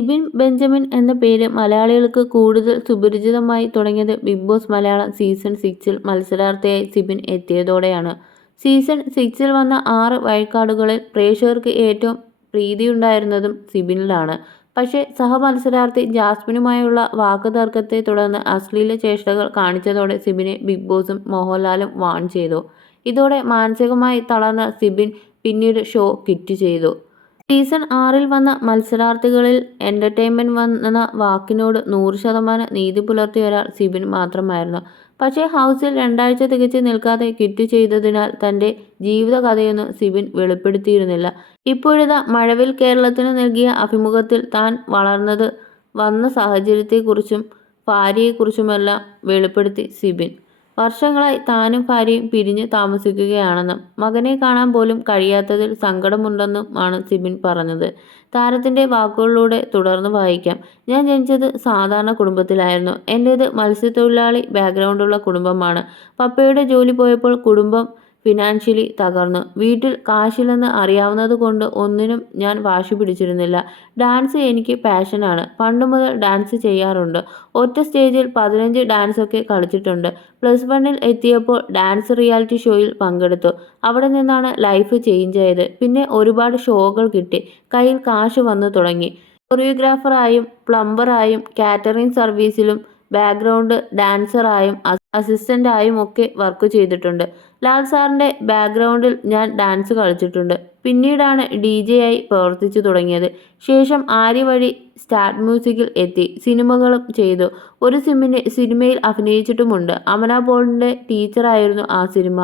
Sibin Benjamin എന്ന പേര് മലയാളികൾക്ക് കൂടുതൽ സുപരിചിതമായി തുടങ്ങിയത് ബിഗ് ബോസ് മലയാളം സീസൺ സിക്സിൽ മത്സരാർത്ഥിയായി സിബിൻ എത്തിയതോടെയാണ്. സീസൺ സിക്സിൽ വന്ന ആറ് വഴിക്കാടുകളിൽ പ്രേക്ഷകർക്ക് ഏറ്റവും പ്രീതിയുണ്ടായിരുന്നതും സിബിനിലാണ്. പക്ഷേ സഹമത്സരാർത്ഥി ജാസ്മിനുമായുള്ള വാക്കുതർക്കത്തെ തുടർന്ന് അശ്ലീല ചേഷ്ടകൾ കാണിച്ചതോടെ സിബിനെ ബിഗ് ബോസും മോഹൻലാലും വാൺ ചെയ്തു. ഇതോടെ മാനസികമായി തളർന്ന സിബിൻ പിന്നീട് ഷോ കിറ്റ് ചെയ്തു. സീസൺ ആറിൽ വന്ന മത്സരാർത്ഥികളിൽ എന്റർടൈൻമെന്റ് വന്ന വാക്കിനോട് നൂറ് ശതമാനം നീതി പുലർത്തിയ ഒരാൾ സിബിൻ മാത്രമായിരുന്നു. പക്ഷേ ഹൗസിൽ രണ്ടാഴ്ച തികച്ച് നിൽക്കാതെ ക്വിറ്റ് ചെയ്തതിനാൽ തന്റെ ജീവിതകഥയൊന്നും സിബിൻ വെളിപ്പെടുത്തിയിരുന്നില്ല. ഇപ്പോഴിതാ മഴവിൽ കേരളത്തിന് നൽകിയ അഭിമുഖത്തിൽ താൻ വളർന്നത് വന്ന സാഹചര്യത്തെക്കുറിച്ചും ഭാര്യയെക്കുറിച്ചുമെല്ലാം വെളിപ്പെടുത്തി സിബിൻ. വർഷങ്ങളായി താനും ഭാര്യയും പിരിഞ്ഞ് താമസിക്കുകയാണെന്നും മകനെ കാണാൻ പോലും കഴിയാത്തതിൽ സങ്കടമുണ്ടെന്നും ആണ് സിബിൻ പറഞ്ഞത്. താരത്തിന്റെ വാക്കുകളിലൂടെ തുടർന്ന് വായിക്കാം. ഞാൻ ജനിച്ചത് സാധാരണ കുടുംബത്തിലായിരുന്നു. എന്റേത് മത്സ്യത്തൊഴിലാളി ബാക്ക്ഗ്രൗണ്ടുള്ള കുടുംബമാണ്. പപ്പയുടെ ജോലി പോയപ്പോൾ കുടുംബം ഫിനാൻഷ്യലി തകർന്നു. വീട്ടിൽ കാശില്ലെന്ന് അറിയാവുന്നത് കൊണ്ട് ഒന്നിനും ഞാൻ വാശി പിടിച്ചിരുന്നില്ല. ഡാൻസ് എനിക്ക് പാഷനാണ് പണ്ട് മുതൽ ഡാൻസ് ചെയ്യാറുണ്ട്. ഒറ്റ സ്റ്റേജിൽ പതിനഞ്ച് ഡാൻസൊക്കെ കളിച്ചിട്ടുണ്ട്. പ്ലസ് വണ്ണിൽ എത്തിയപ്പോൾ ഡാൻസ് റിയാലിറ്റി ഷോയിൽ പങ്കെടുത്തു. അവിടെ നിന്നാണ് ലൈഫ് ചേഞ്ച് ആയത്. പിന്നെ ഒരുപാട് ഷോകൾ കിട്ടി. കയ്യിൽ കാശ് വന്നു തുടങ്ങി. കൊറിയോഗ്രാഫറായും പ്ലംബറായും കാറ്ററിംഗ് സർവീസിലും ബാക്ക്ഗ്രൗണ്ട് ഡാൻസറായും അസിസ്റ്റന്റായും ഒക്കെ വർക്ക് ചെയ്തിട്ടുണ്ട്. ലാൽ സാറിന്റെ ബാക്ക്ഗ്രൗണ്ടിൽ ഞാൻ ഡാൻസ് കളിച്ചിട്ടുണ്ട്. പിന്നീടാണ് ഡി ജെ ആയി പ്രവർത്തിച്ചു തുടങ്ങിയത്. ശേഷം ആര്യ വഴി സ്റ്റാർട്ട് മ്യൂസിക്കിൽ എത്തി സിനിമകളും ചെയ്തു. ഒരു സിമിന് സിനിമയിൽ അഭിനയിച്ചിട്ടുമുണ്ട്. അമല പോളിന്റെ ടീച്ചറായിരുന്നു ആ സിനിമ.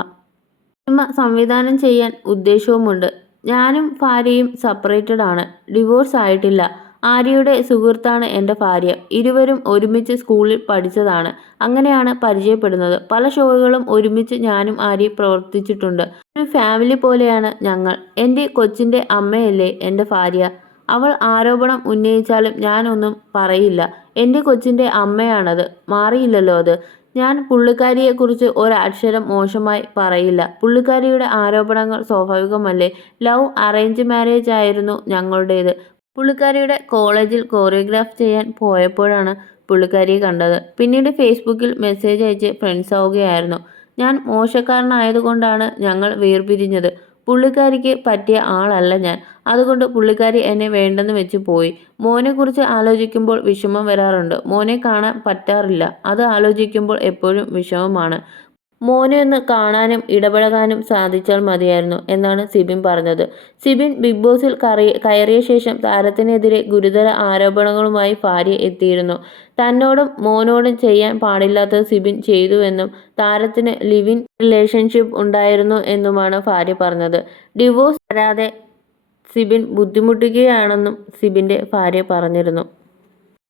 സിനിമ സംവിധാനം ചെയ്യാൻ ഉദ്ദേശവുമുണ്ട്. ഞാനും ഭാര്യയും സെപ്പറേറ്റഡ് ആണ് ഡിവോഴ്സ് ആയിട്ടില്ല. ആര്യയുടെ സുഹൃത്താണ് എന്റെ ഭാര്യ. ഇരുവരും ഒരുമിച്ച് സ്കൂളിൽ പഠിച്ചതാണ്. അങ്ങനെയാണ് പരിചയപ്പെടുന്നത്. പല ഷോകളും ഒരുമിച്ച് ഞാനും ആര്യ പ്രവർത്തിച്ചിട്ടുണ്ട്. ഒരു ഫാമിലി പോലെയാണ് ഞങ്ങൾ. എന്റെ കൊച്ചിന്റെ അമ്മയല്ലേ എന്റെ ഭാര്യ. അവൾ ആരോപണം ഉന്നയിച്ചാലും ഞാനൊന്നും പറയില്ല. എന്റെ കൊച്ചിന്റെ അമ്മയാണത്. മാറിയില്ലല്ലോ അത്. ഞാൻ പുള്ളിക്കാരിയെക്കുറിച്ച് ഒരക്ഷരം മോശമായി പറയില്ല. പുള്ളിക്കാരിയുടെ ആരോപണങ്ങൾ സ്വാഭാവികമല്ലേ? ലവ് അറേഞ്ച് മാരേജ് ആയിരുന്നു ഞങ്ങളുടേത്. പുള്ളിക്കാരിയുടെ കോളേജിൽ കോറിയോഗ്രാഫ് ചെയ്യാൻ പോയപ്പോഴാണ് പുള്ളിക്കാരിയെ കണ്ടത്. പിന്നീട് ഫേസ്ബുക്കിൽ മെസ്സേജ് അയച്ച് ഫ്രണ്ട്സ് ആവുകയായിരുന്നു. ഞാൻ മോശക്കാരനായതുകൊണ്ടാണ് ഞങ്ങൾ വേർപിരിഞ്ഞത്. പുള്ളിക്കാരിക്ക് പറ്റിയ ആളല്ല ഞാൻ. അതുകൊണ്ട് പുള്ളിക്കാരി എന്നെ വേണ്ടെന്ന് വെച്ച് പോയി. മോനെക്കുറിച്ച് ആലോചിക്കുമ്പോൾ വിഷമം വരാറുണ്ട്. മോനെ കാണാൻ പറ്റാറില്ല. അത് ആലോചിക്കുമ്പോൾ എപ്പോഴും വിഷമമാണ്. മോനെ ഒന്ന് കാണാനും ഇടപഴകാനും സാധിച്ചാൽ മതിയായിരുന്നു എന്നാണ് സിബിൻ പറഞ്ഞത്. സിബിൻ ബിഗ് ബോസിൽ കയറിയ ശേഷം താരത്തിനെതിരെ ഗുരുതര ആരോപണങ്ങളുമായി ഭാര്യ എത്തിയിരുന്നു. തന്നോടും മോനോടും ചെയ്യാൻ പാടില്ലാത്തത് സിബിൻ ചെയ്തുവെന്നും താരത്തിന് ലിവിൻ റിലേഷൻഷിപ്പ് ഉണ്ടായിരുന്നു എന്നുമാണ് ഭാര്യ പറഞ്ഞത്. ഡിവോഴ്സ് വരാതെ സിബിൻ ബുദ്ധിമുട്ടുകയാണെന്നും സിബിന്റെ ഭാര്യ പറഞ്ഞിരുന്നു.